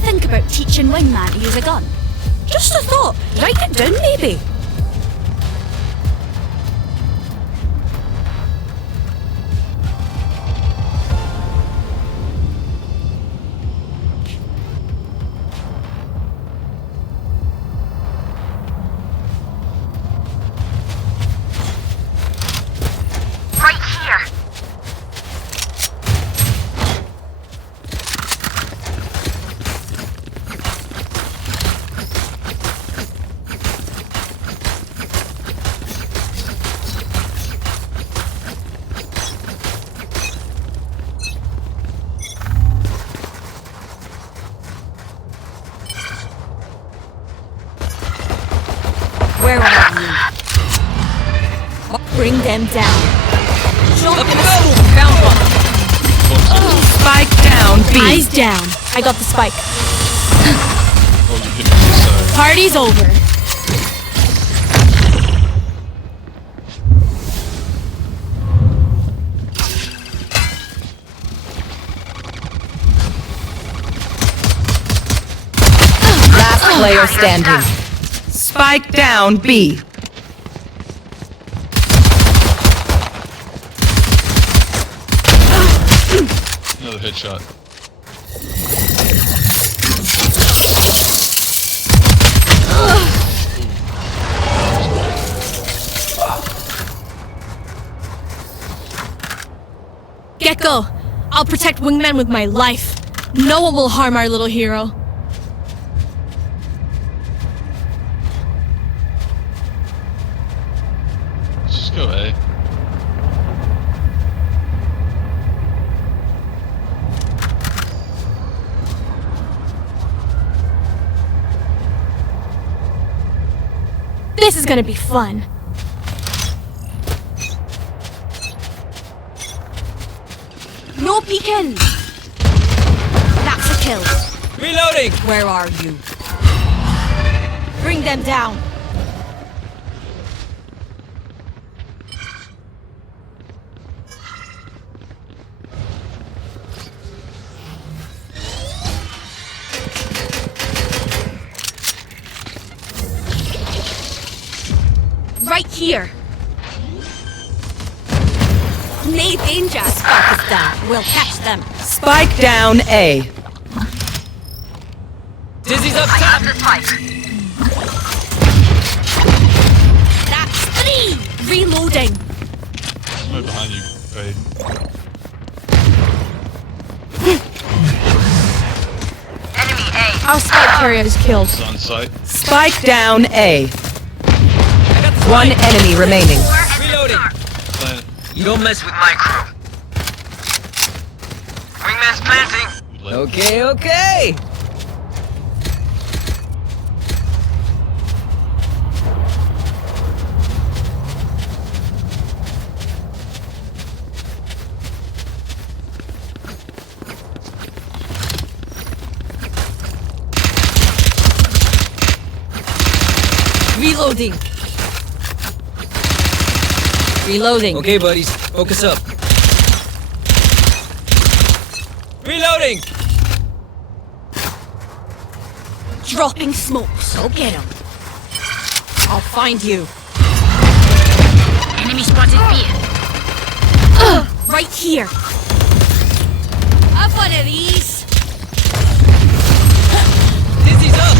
think about teaching Wingman to use a gun? Just a thought. Write it down, maybe. Where are you? Bring them down. Found one. Spike down, B. Eyes down. I got the spike. Oh, you hit me on the side. Party's over. Last player standing. Spike down, B. Another headshot. Gecko, I'll protect Wingman with my life. No one will harm our little hero. Let's just go A. This is gonna be fun. No peeking! That's a kill. Reloading. Where are you? Bring them down. Right here. No danger. Spike is down. We'll catch them. Spike down, A. Dizzy's up top. That's 3. Reloading. Right behind you, Fade. Our spike carrier is killed. It's on site. Spike down, A. One enemy remaining. Reloading. Plant. You don't mess with my crew. Wingman's planting. Okay, okay. Reloading. Reloading. Okay, buddies, focus up. Reloading. Dropping smokes. Go get him. I'll find you. Enemy spotted B. Right here. Have one of these. Dizzy's up.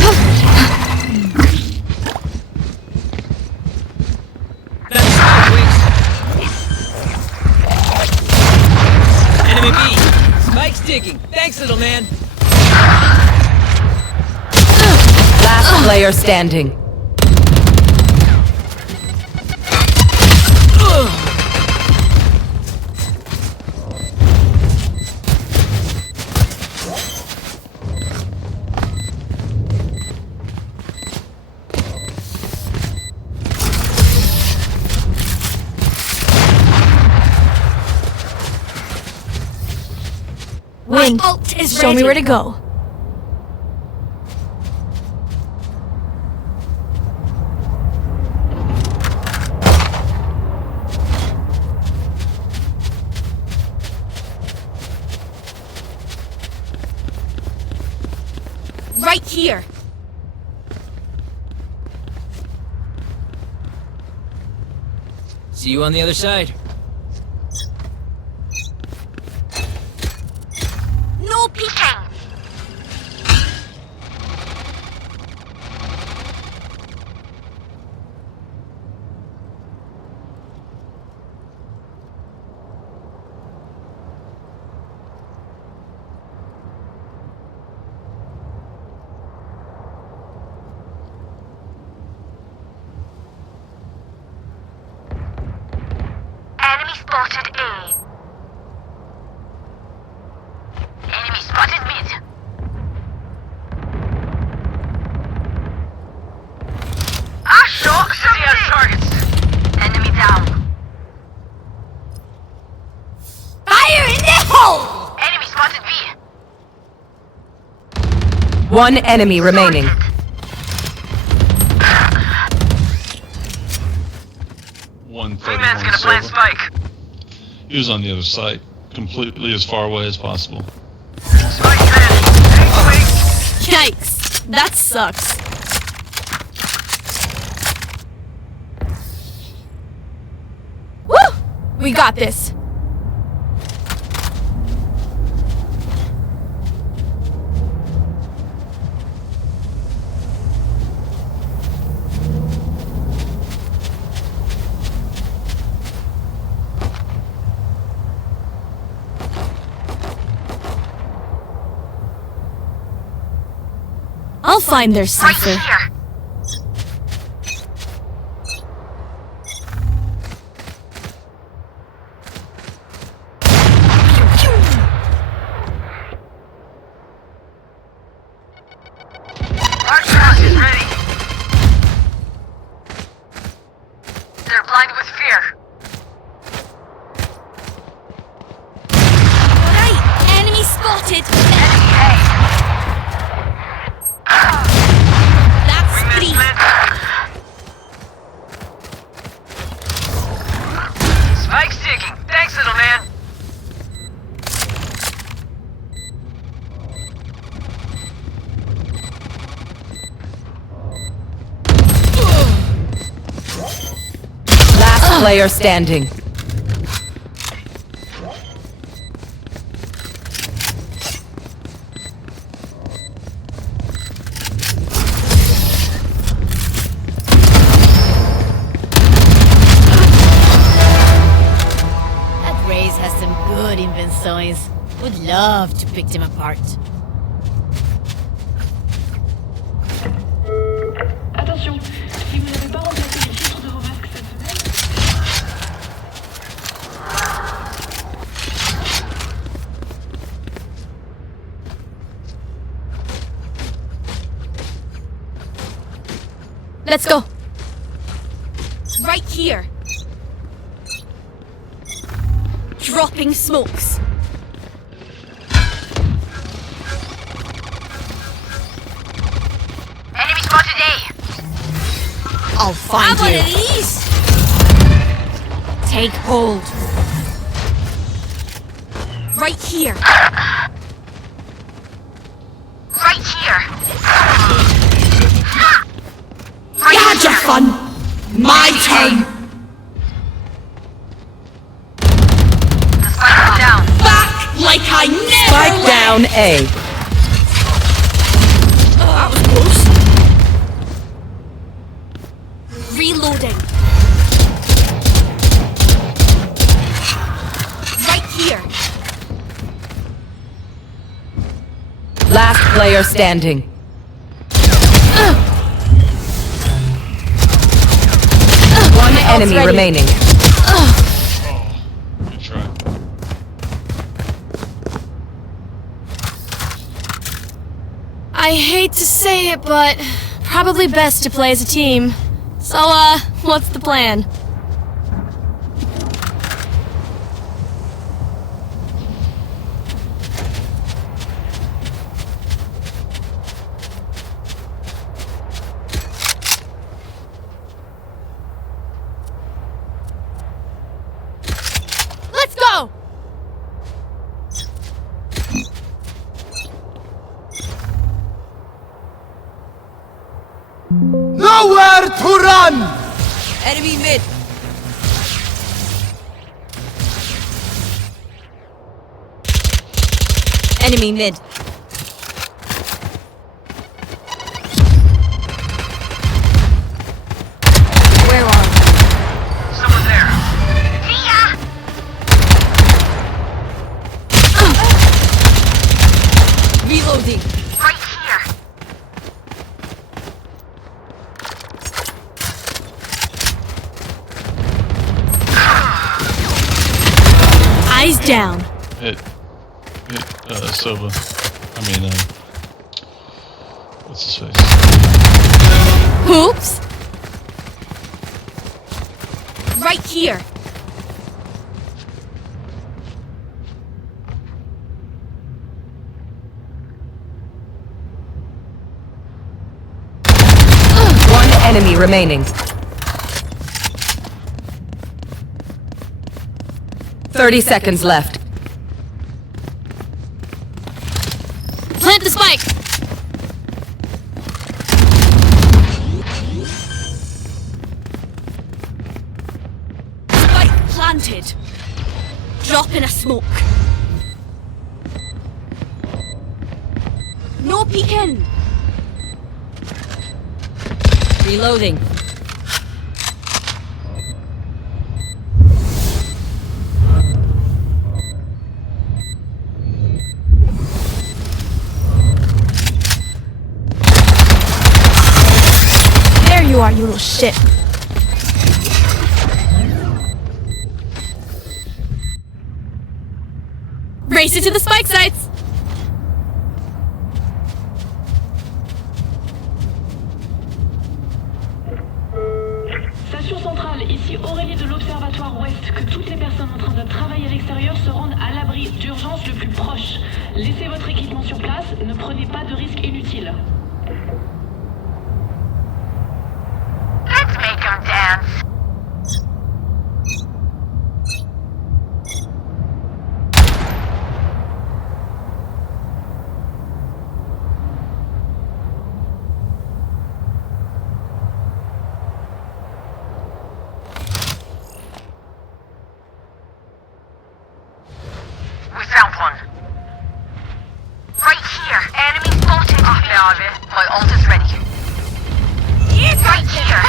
That's not waste. Enemy B. Spike's digging. Thanks, little man. Last player standing. Wing. Ult is Show me where to go. here. See you on the other side. No peeking. Enemy spotted A. Enemy spotted mid. Ah, shot! City has targets. Enemy down. Fire in the hole! Enemy spotted B. One enemy remaining. Wingman's gonna plant spike. He was on the other side, completely as far away as possible. Spike planted. Hey, Yikes. That sucks. Woo! We got this. I'll find their right cipher. here. Arc cross is ready. They're blind with fear. Right, enemy spotted. Enemy A. That's Wingman's three. planted. Spike's ticking. Thanks, little man. Last player standing. That Raze has some good inventories. Would love to pick them apart. Attention, si vous n'avez pas remplacé les filtres de vos masques cette semaine, Let's go. Right here. Dropping smokes. Enemy spotted A. I'll find you. One of these. Take hold. Right here. Right here. You had your fun. My turn. The spike is down. Back like I never Spike left. down A. That was close. Reloading. Right here. Last player standing. One enemy ready. remaining. Good try. I hate to say it, but probably best to play as a team. So, what's the plan? Let's go! Run! Enemy mid. Enemy mid. Where are you? Someone there. Via! Reloading. Right here. Eyes down. Hit, Sova. I mean, what's his face? Oops. Right here. One enemy remaining. 30 seconds left. Plant the spike. Spike planted. Drop in a smoke. No peeking. Reloading. There you are, you little shit. Race it to the spike sites. Station centrale, ici Aurélie de l'Observatoire Ouest. Que toutes les personnes en train de travailler à l'extérieur se rendent à l'abri d'urgence le plus proche. Laissez votre équipement sur place, ne prenez pas de risques inutiles. Let's make them dance. We found one. Right here. Enemy spotted. My ult is ready. Right here.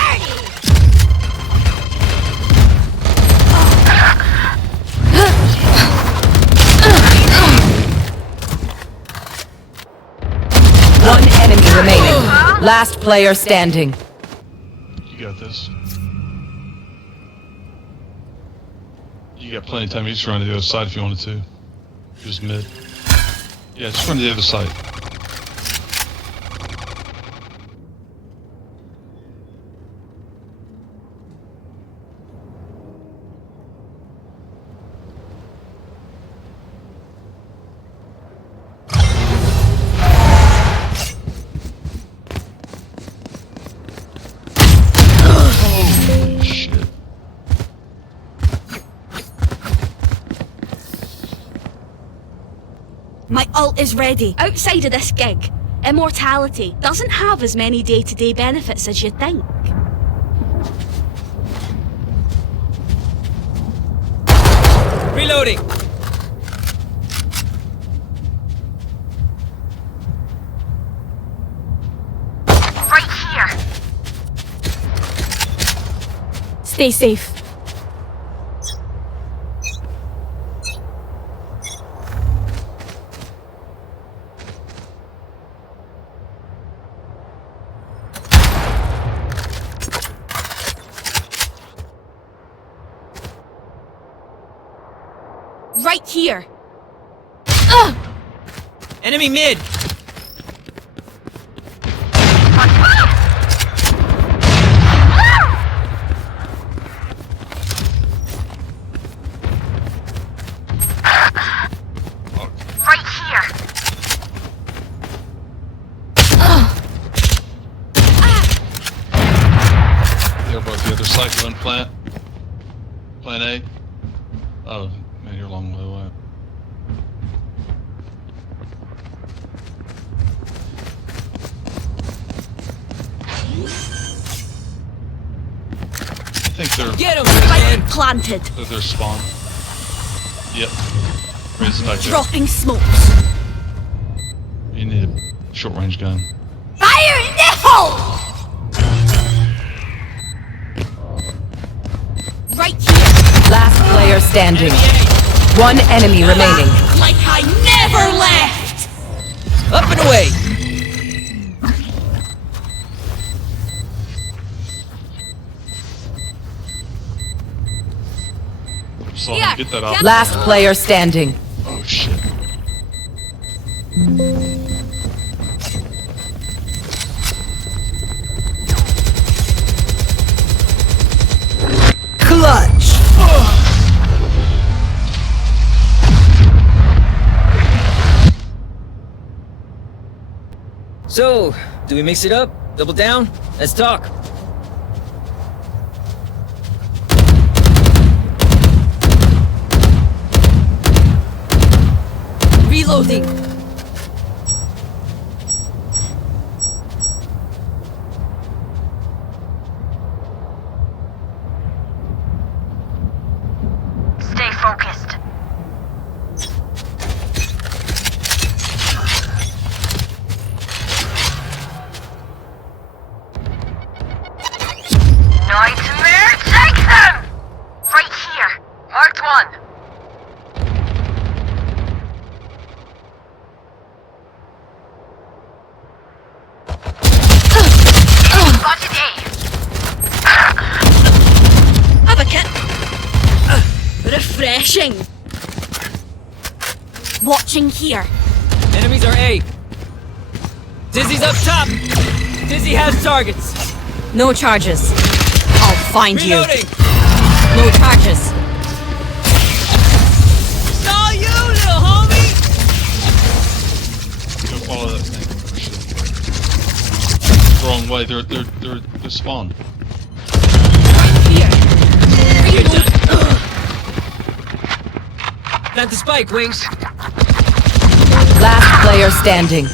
One enemy remaining. Last player standing. You got this. You got plenty of time. You just run to the other side if you wanted to. Just mid. Yeah, just run to the other side. Oh, shit. My ult is ready. Outside of this gig, immortality doesn't have as many day-to-day benefits as you'd think. Reloading. Right here. Stay safe. Right here. Enemy mid. Right here. They're both the other side. You want plant? Plan A? Oh, man, you're a long way away. think they're Get him, man! Planted. their spawn. Yep. Raise back there. Dropping smokes. You need a short range gun. Fire in the hole! Right here. Last player standing. Enemy A. One enemy remaining. Like I never left! Up and away! Saw him get that out. Last player standing. Oh shit. Clutch. So, do we mix it up? Double down? Let's talk. Reloading. Stay focused. Nightmare, take them! Right here. Marked one. Spotted A. Have a kit. Refreshing. Watching here. Enemies are A. Dizzy's up top! Dizzy has targets. No charges. I'll find Reloading! you. No charges. Saw you, little homie! Go follow that thing. Wrong way. They're spawned. Here. Plant the spike, Wings. Last player standing.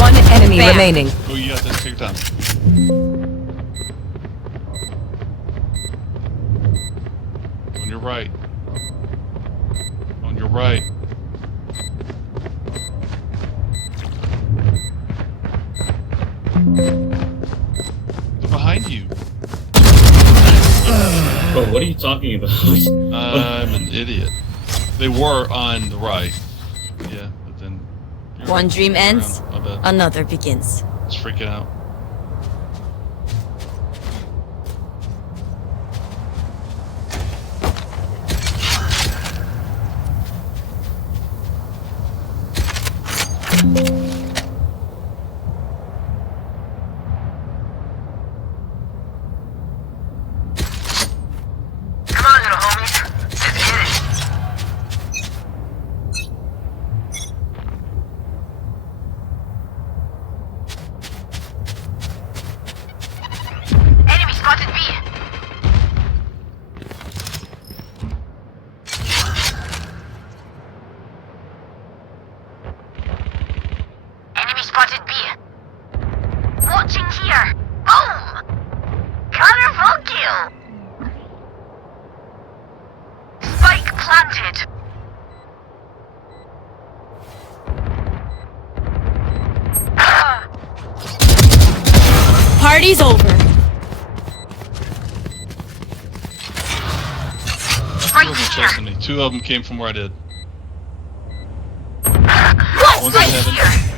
One enemy Bam. remaining. Oh, you got this. Take your time. On your right. On your right. They're behind you. Bro, what are you talking about? I'm an idiot. They were on the right. Yeah, but then... you're One dream around. ends, My bad. another begins. It's freaking out. Come on, little homies. Let's get it. Enemy spotted B. Enemy spotted B. Watching here. Boom! Colorful kill. Spike planted. Ah, Party's over. right Two of them here. chasing me. Two of them came from where I did. What's One's in right heaven. here?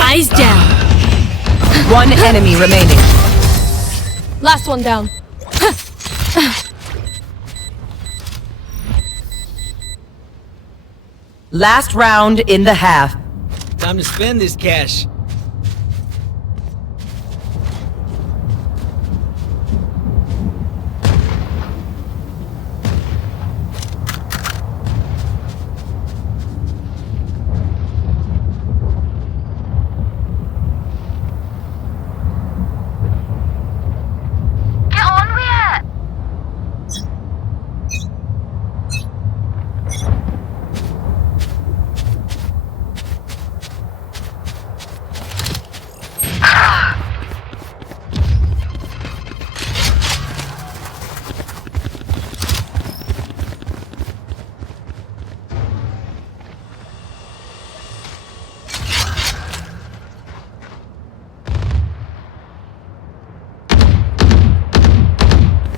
Eyes down. One enemy remaining. Last one down. Last round in the half. Time to spend this cash. Get on with it.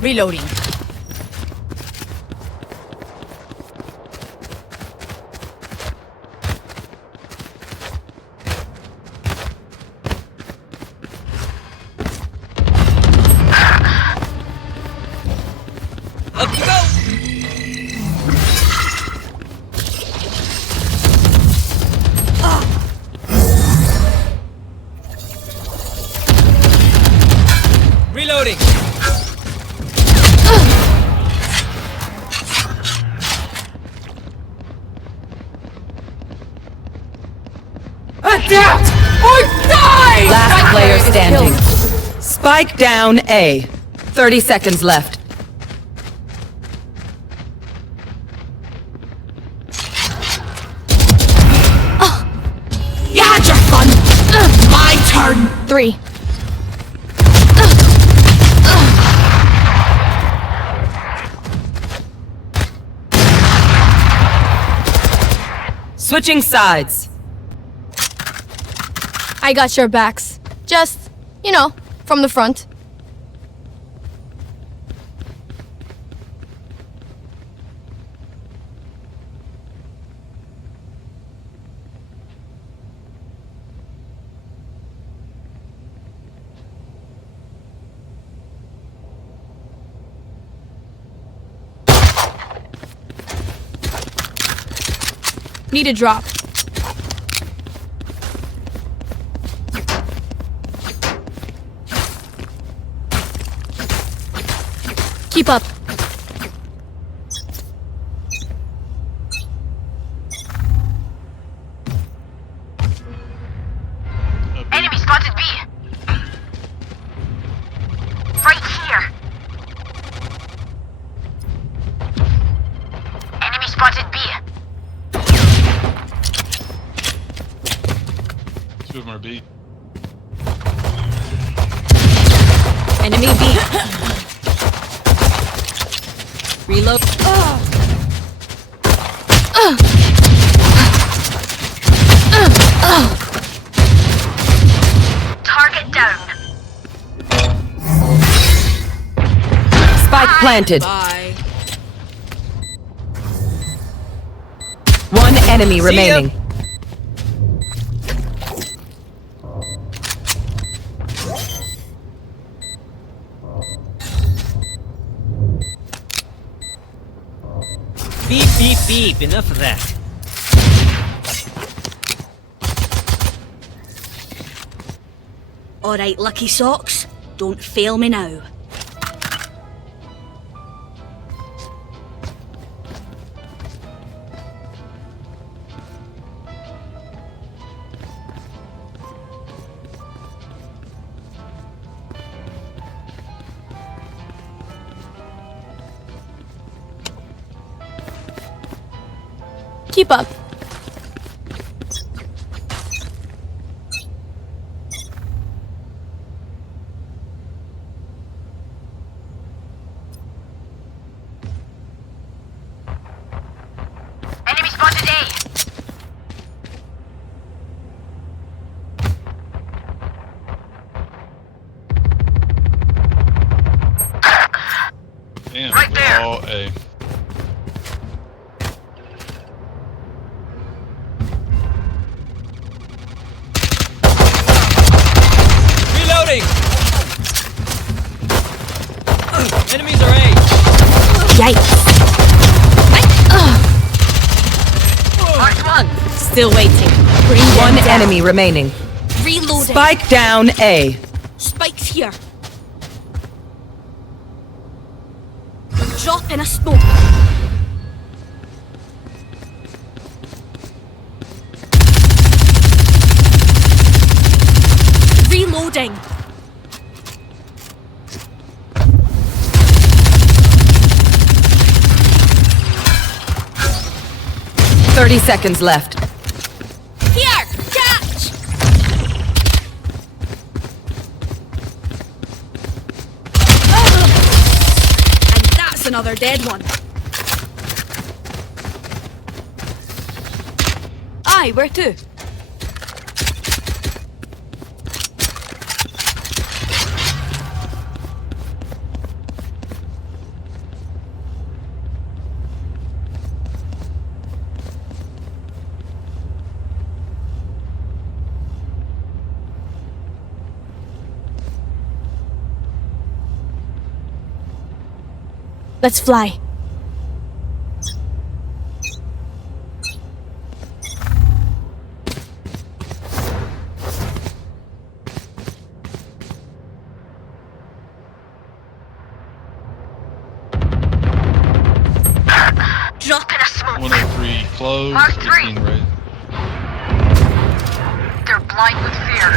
Reloading. Up you go! Reloading! Adapt or die! Last player standing. Spike down A. 30 seconds left. You had your fun. My turn. 3. Switching sides. I got your backs. Just, you know, from the front. Need a drop. Keep up. Enemy spotted B. Right here. Enemy spotted B. Two of them are B. Enemy B. Reload. Target down. Spike planted. Bye. One enemy remaining. Beep, beep, beep. Enough of that. Alright, lucky socks. Don't fail me now. Keep up. Enemy spotted A. Damn, Right there. all A. Reloading! Enemies are A. Yikes. Marked one. Still waiting. One enemy remaining. Reloading. Spike down A. Spike's here. Drop in a smoke. Reloading. Thirty seconds left. Here! Catch! And that's another dead one. Aye, where to? Let's fly. Drop in a smoke. 103 close, Mark 3. 15 right. They're blind with fear.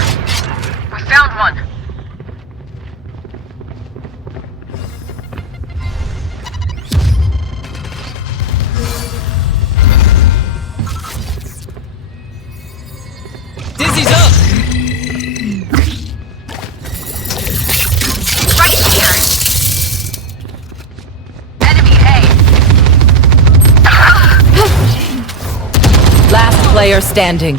We found one. Dizzy's up! Right here. Enemy A. Last player standing.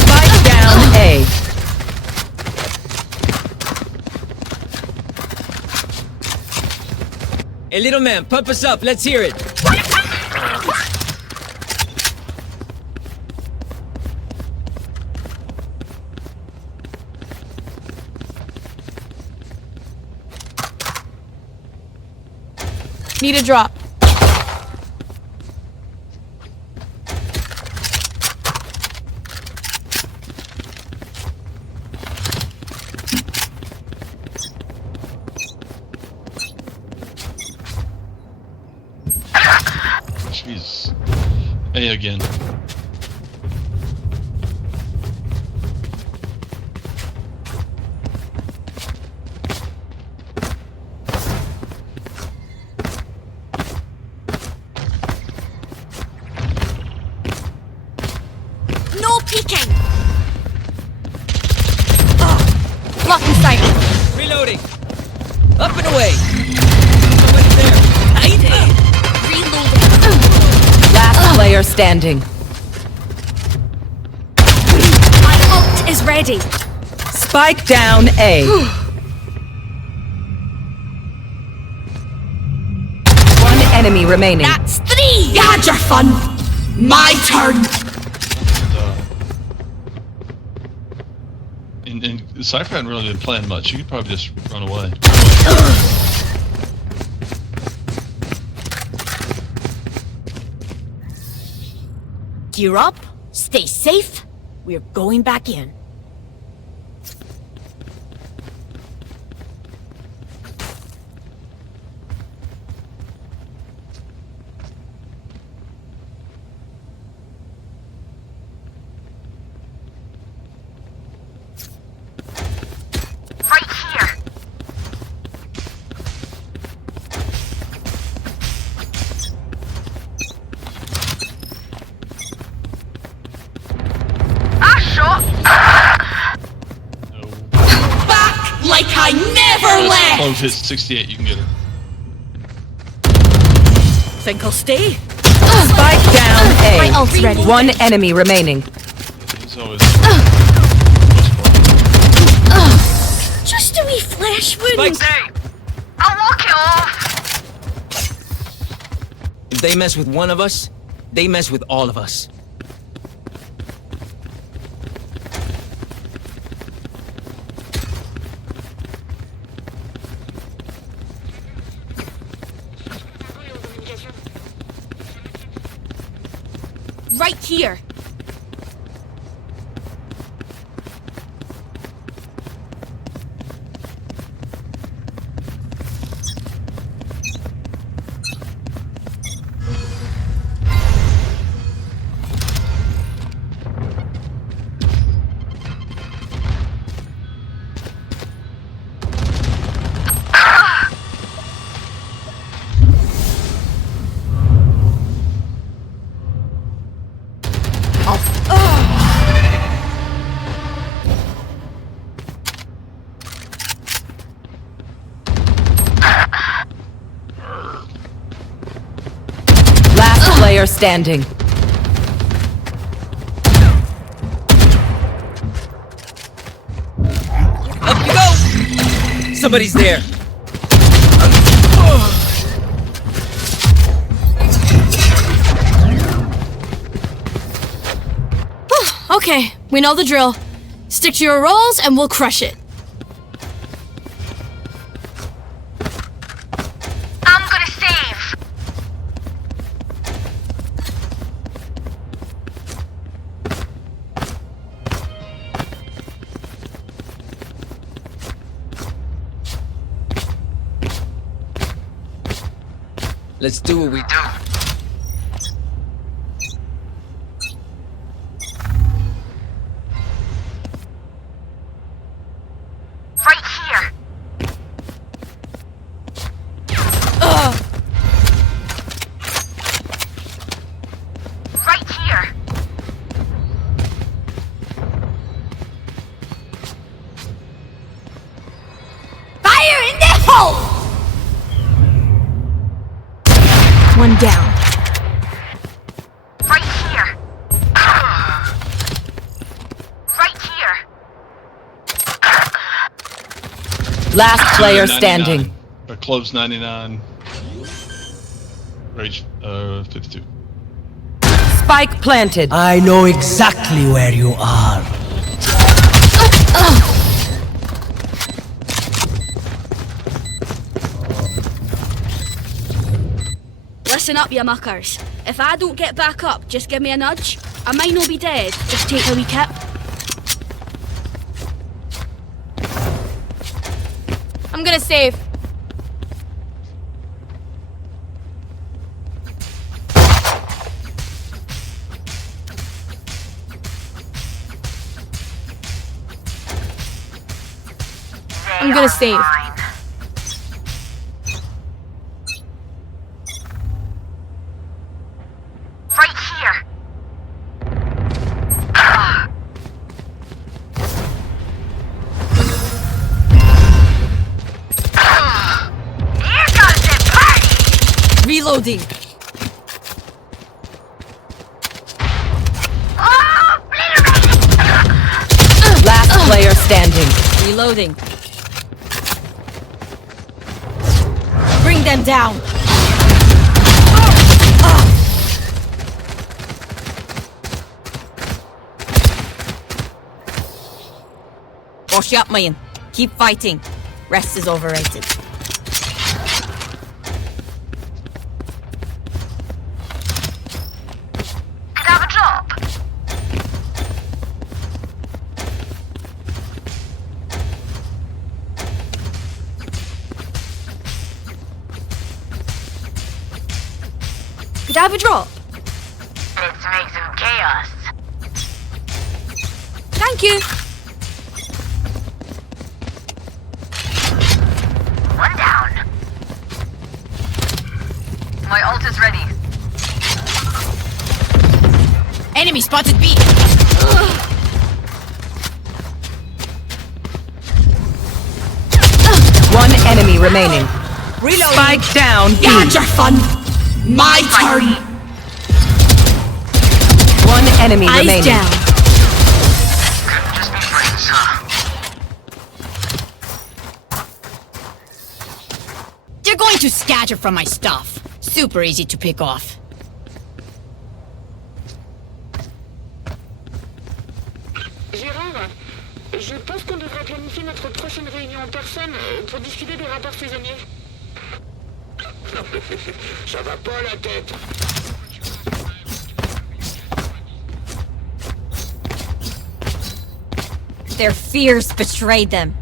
Spike down A. Hey, little man, pump us up. Let's hear it. Need a drop. Jesus. A again. No peeking! Lock in sight. Reloading. Up and away. Somebody's there. Hiding! Reloading! Last player standing. My ult is ready! Spike down A. One enemy remaining. That's 3! You had your fun! My turn! And Cypher hadn't really been playing much. You could probably just run away. Gear up, stay safe, we're going back in. Right here. Shot. No. Back like I never left! Close hit 68, you can get her. Think I'll stay? Spike down My A. ult's ready. One enemy remaining. It's always Just a wee flesh wound! Hey, I'll walk it off. If they mess with one of us, they mess with all of us. Right here! Last player standing. Up you go! Somebody's there. Okay, we know the drill. Stick to your roles and we'll crush it. Let's do what we do. Right here. Right here. Fire in the hole! One down. Right here. Right here. Last player 99. standing. Or close 99. Rage 52. Spike planted. I know exactly where you are. Listen up, you muckers. If I don't get back up, just give me a nudge. I might not be dead. Just take a wee kip. I'm gonna save. I'm gonna save. Right here. Here goes the party. Reloading. Oh, obliterate. Last player standing. Reloading. Bring them down. Wash up, man. Keep fighting. Rest is overrated. Could have a drop. Could I have a drop? Let's make some chaos. Thank you. One down. My ult is ready. Enemy spotted B. One enemy remaining. Reloading. Spike down. B. You had your fun. My turn. One enemy Eyes remaining. down. Just be friends, huh? They're going to scatter from my stuff. Super easy to pick off. Gérard, je pense qu'on devrait planifier notre prochaine réunion en personne pour discuter des rapports saisonniers. Ça va pas la tête. Their fears betrayed them.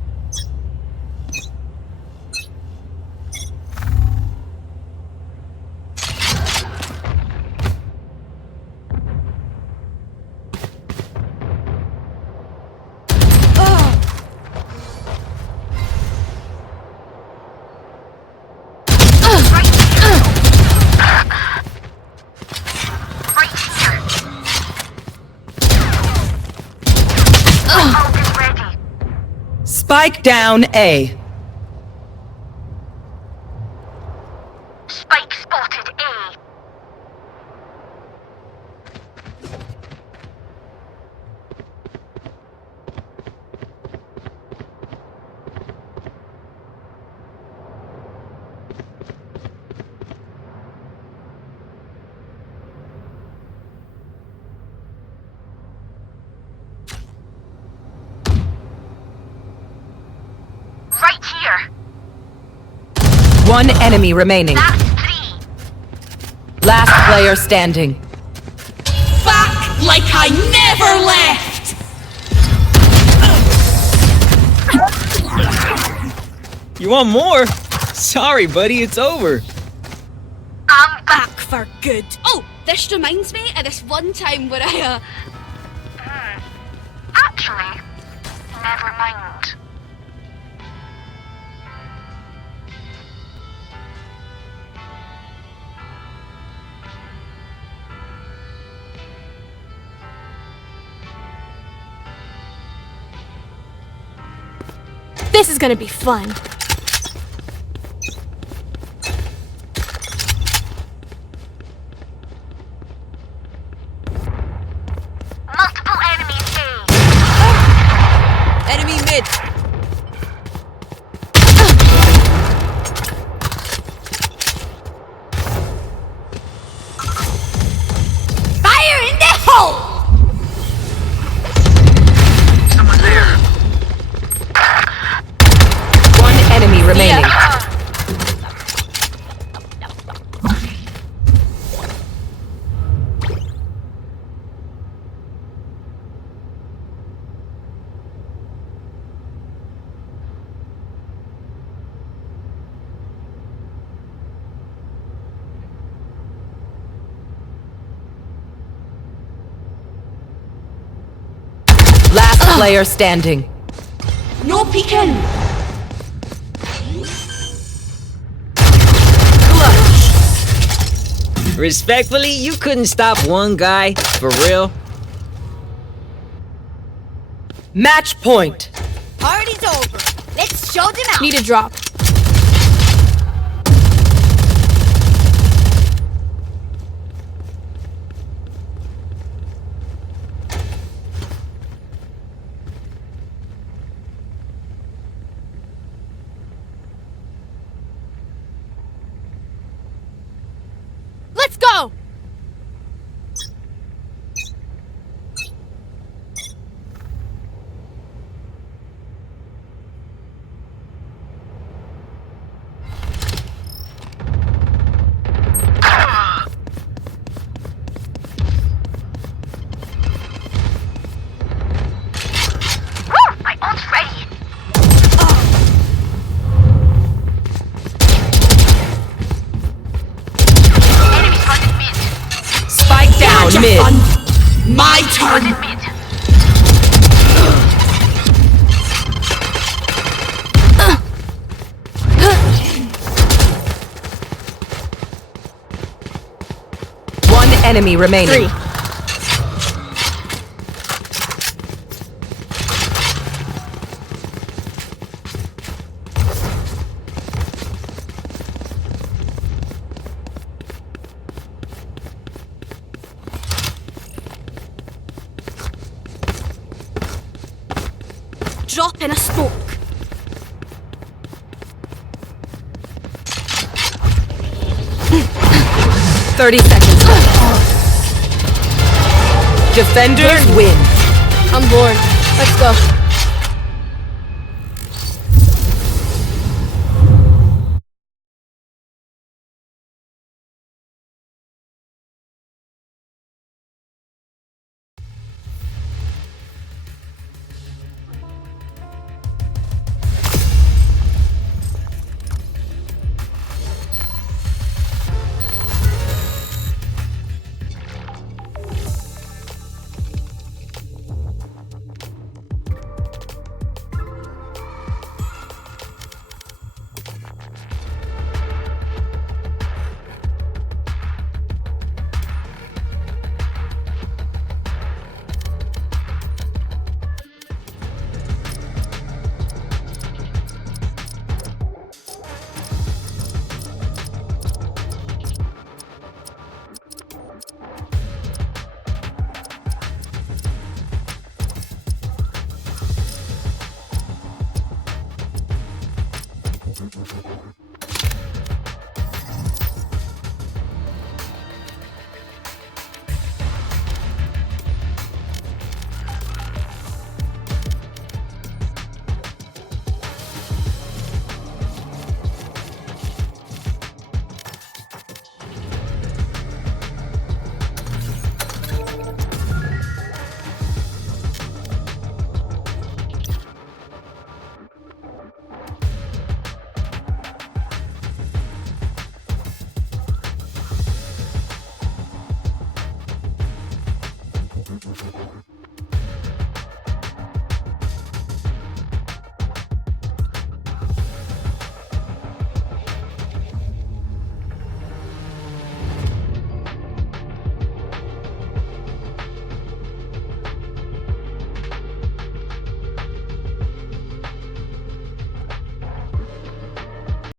Right here. Ult is ready. Spike down A. Spike spotted A. Right here. One enemy remaining. That's 3. Last player standing. Back like I never left! You want more? Sorry, buddy, it's over. for good. Oh, this reminds me of this one time where I, Actually, never mind. This is gonna be fun. Multiple enemies A. Enemy mid. fire in the hole! Someone there. One enemy remaining. Last player standing. No peeking. Respectfully, you couldn't stop one guy, for real. Match point. Party's over. Let's show them out. Need a drop. Let's go! My ult's ready. Enemy spotted mid. Spike down mid. My turn. Spotted mid. One enemy remaining. 3. Drop in a smoke. Thirty seconds left. Defenders win. I'm bored. Let's go.